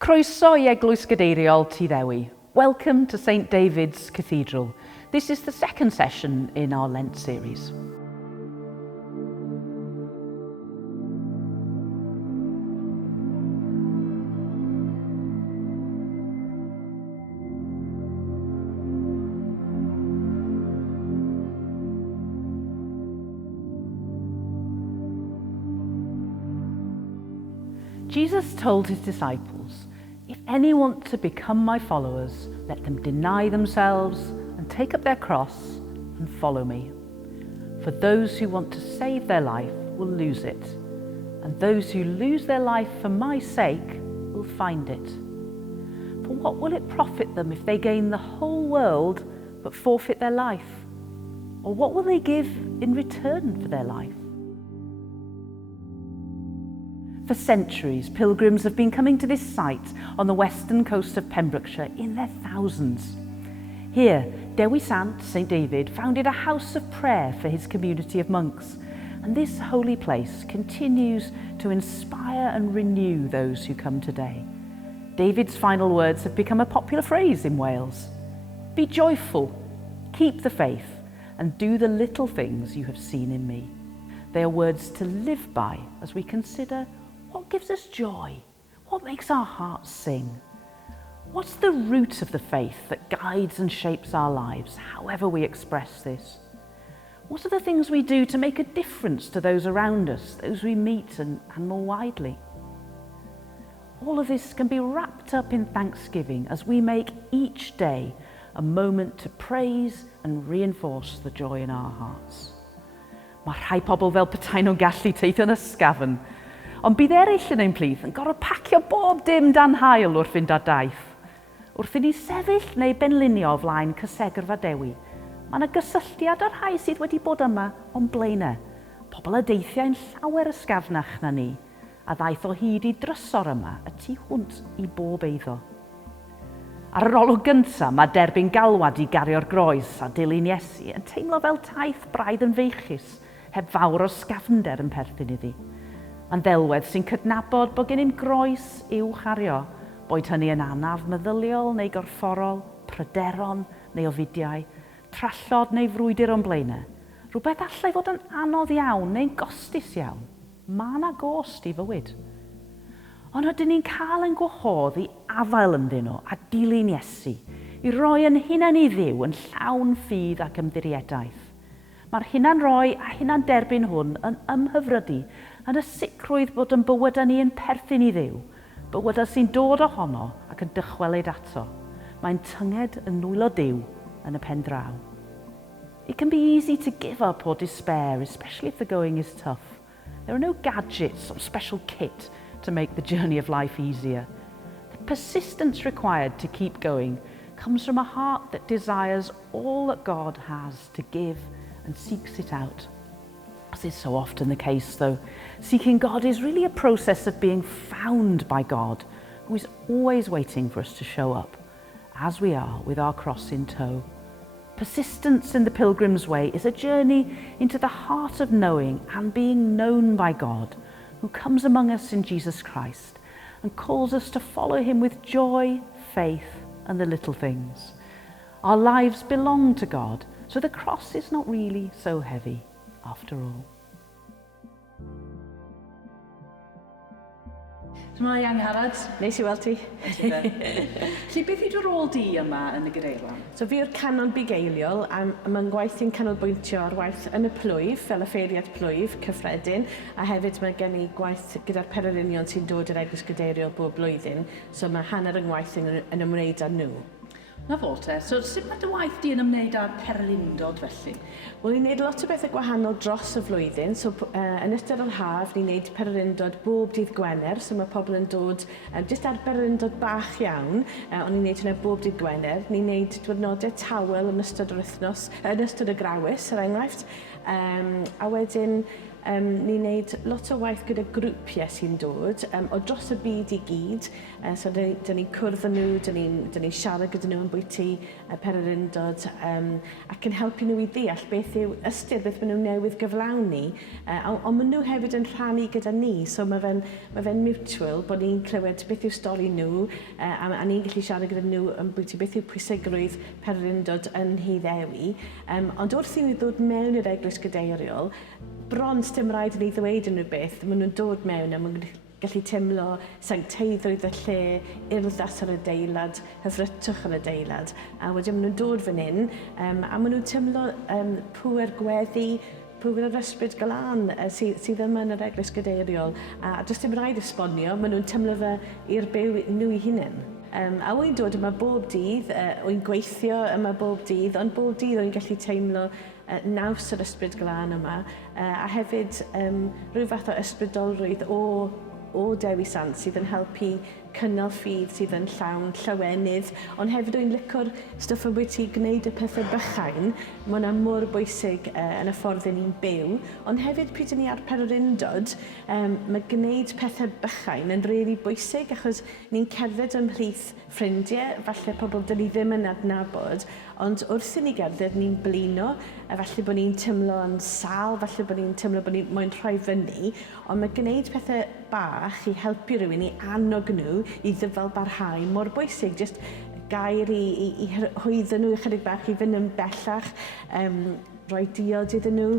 Groesau i Eglwys Gadeiriol Tyddewi. Welcome to St David's Cathedral. This is the second session in our Lent series. Jesus told his disciples, "If any want to become my followers, let them deny themselves and take up their cross and follow me. For those who want to save their life will lose it, and those who lose their life for my sake will find it. For what will it profit them if they gain the whole world but forfeit their life? Or what will they give in return for their life?" For centuries, pilgrims have been coming to this site on the western coast of Pembrokeshire in their thousands. Here, Dewi St David founded a house of prayer for his community of monks, and this holy place continues to inspire and renew those who come today. David's final words have become a popular phrase in Wales. Be joyful, keep the faith, and do the little things you have seen in me. They are words to live by as we consider what gives us joy, what makes our hearts sing. What's the root of the faith that guides and shapes our lives, however we express this? What are the things we do to make a difference to those around us, those we meet and more widely? All of this can be wrapped up in thanksgiving as we make each day a moment to praise and reinforce the joy in our hearts. Mae rhai pobl fel petai nhw'n gallu teithio yn ysgafn, ond bydd eraill yn ein plith yn gorfod pacio bob dim dan haul wrth fynd ar daith. Wrth i ni sefyll neu benlinio o flaen cysegr Dewi, mae yna gysylltiad o'r rhai sydd wedi bod yma o'n blaenau. Pobl y deithiau'n llawer ysgafnach na ni, a ddaeth o hyd i drysor yma y tu hwnt i bob eiddo. Ar yr olwg gyntaf, mae derbyn galwad i gario'r groes a dilyn Iesu yn teimlo fel taith braidd yn feichus, heb fawr o sgafnder yn perthyn iddi. Mae'n ddelwedd sy'n cydnabod bod gennym groes i'w chario, boed hynny yn anaf meddyliol neu gorfforol, pryderon neu o fideau, trallod neu frwydr o'n blaenau. Rhywbeth allai fod yn anodd iawn neu'n gostus iawn. Mae yna gost i fywyd. Ond ydyn ni'n cael ein gwahodd i afael ynddyn nhw a dilyn Iesu, i roi yn hunain i Dduw yn llawn ffydd ac ymddirieddaeth. Mae'r hunan roi a hunan derbyn hwn yn ymhyfrydu yn y sicrwydd bod yn bywydau ni yn perthyn i Dduw, bywydau sy'n dod ohono ac yn dychwelyd ato. Mae'n tynged yn nwylo Duw yn y pen draw. It can be easy to give up or despair, especially if the going is tough. There are no gadgets or special kit to make the journey of life easier. The persistence required to keep going comes from a heart that desires all that God has to give and seeks it out. As is so often the case though, seeking God is really a process of being found by God, who is always waiting for us to show up, as we are with our cross in tow. Persistence in the pilgrim's way is a journey into the heart of knowing and being known by God, who comes among us in Jesus Christ and calls us to follow him with joy, faith, and the little things. Our lives belong to God, so the cross is not really so heavy after all. Mae Angharad. Neis i weld ti. Lle beth yw dy rôl di yma yn y Gadeirlan? So fi yw'r canon bugeiliol, a mae'n gwaith i'n canolbwyntio ar waith yn y plwyf, fel offeiriad plwyf, cyffredin, a hefyd mae gen i gwaith gyda'r perylunion sy'n dod i'r Eglwys Gadeiriol bob blwyddyn, so mae hanner yng ngwaith yn ymwneud â nhw. Na fo te, so sut mae dy waith di yn ymwneud â'r perlundod felly? Wel, ni'n gwneud lot o bethau gwahanol dros y flwyddyn. So, yn ystod o'r haf, ni'n gwneud perlundod bob dydd Gwener. So, mae pobl yn dod jyst ar perlundod bach iawn, ond ni'n gwneud hynny bob dydd Gwener. Ni'n gwneud diwrnodau tawel yn ystod yr wythnos, yn ystod y Garawys, er enghraifft. A wedyn, ni'n neud lot o waith gyda grwpiau sy'n dod o dros y byd i gyd. So, dyn ni'n cwrdd â nhw, dyn ni'n siarad gyda nhw yn bwyty pererindod ac yn helpu nhw i ddeall beth yw ystyr, beth maen nhw newydd gyflawni. Ond maen nhw hefyd yn rhannu gyda ni, so mae fe'n mutual bod ni'n clywed beth yw stori nhw a ni'n gallu siarad gyda nhw yn bwyty beth yw pwysigrwydd pererindod yn Tyddewi. Ond wrth i ni ddod mewn i'r eglwys gadeiriol, bron dim rhaid i ni ddweud yn rhywbeth, maen nhw'n dod mewn a maen nhw'n gallu teimlo sancteiddrwydd y lle, urddas ar y deilad, hyfrytwch ar y deilad. A wedyn maen nhw'n dod fan hyn a maen nhw'n teimlo pŵer gweddi, pŵer yr ysbryd glân sydd yma yn yr eglwys gadeiriol. A does dim rhaid esbonio, maen nhw'n teimlo fe i'r byw nhw i hunain. A wy'n dod yma bob dydd, wy'n gweithio yma bob dydd, ond bob dydd wy'n gallu teimlo naws yr ysbryd glân yma, a hefyd rhyw fath o ysbrydolrwydd o Dewi Sant sydd yn helpu cynnal ffydd sydd yn llawn llawenydd, ond hefyd wy'n licor stwff yn bwyty gwneud y pethau bychain. Mae hwnna mor bwysig yn y ffordd ni'n byw, ond hefyd pryd ni ar pererindod, mae gwneud pethau bychain yn rili bwysig achos ni'n cerdded ymhlith ffrindiau, falle pobl dyn ni ddim yn adnabod, ond wrth i ni gerdded ni'n blino, a falle bod ni'n teimlo yn sal, falle bod ni'n teimlo bod ni'n moyn rhoi fyny, ond mae gwneud pethau bach i helpu rhywun i annog nhw i ddyfalbarhau mor bwysig, just gair i hwyddo nhw ychydig bach i fynd yn bellach, rhoi diod iddyn nhw,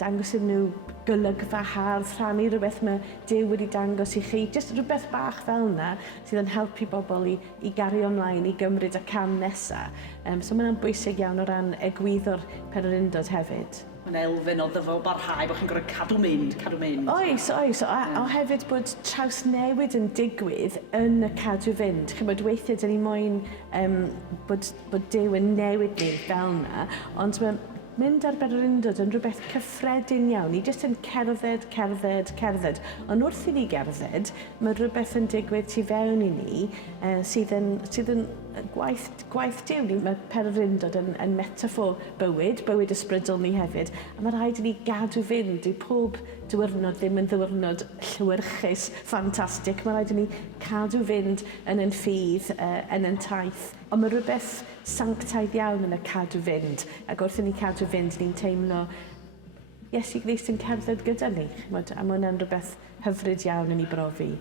dangos iddyn nhw golygfa hardd, rhannu rhywbeth mae Duw wedi dangos i chi, just rhywbeth bach fel yna sydd yn helpu bobl i gario ymlaen, i gymryd y cam nesaf. So mae'n bwysig iawn o ran egwyddor pererindod hefyd. Mae'n elfen o ddyfalbarhau, bod chi'n gorfod cadw mynd. Oes. O hefyd bod traws newid yn digwydd yn y cadw fynd. Chymod, weithiau dyn ni moyn bod Duw yn newid ni fel yna, ond mynd ar bererindod yn rhywbeth cyffredin iawn. Ni jyst yn cerdded. Ond wrth i ni gerdded, mae rhywbeth yn digwydd tu fewn i ni sydd yn gwaith Duw. Mae pererindod yn metafor bywyd ysbrydol ni hefyd. A mae rhaid i ni gadw fynd i pob diwrnod ddim yn ddiwrnod llywyrchus, ffantastig. Mae rhaid i ni cadw fynd yn ein ffydd, yn ein taith. Ond mae rhywbeth sanctaidd iawn yn y cadw fynd. Ac wrth i ni cadw fynd, ni'n teimlo Iesu Grist yn cerdded gyda ni. A mae hwnna'n rhywbeth hyfryd iawn yn ei brofi.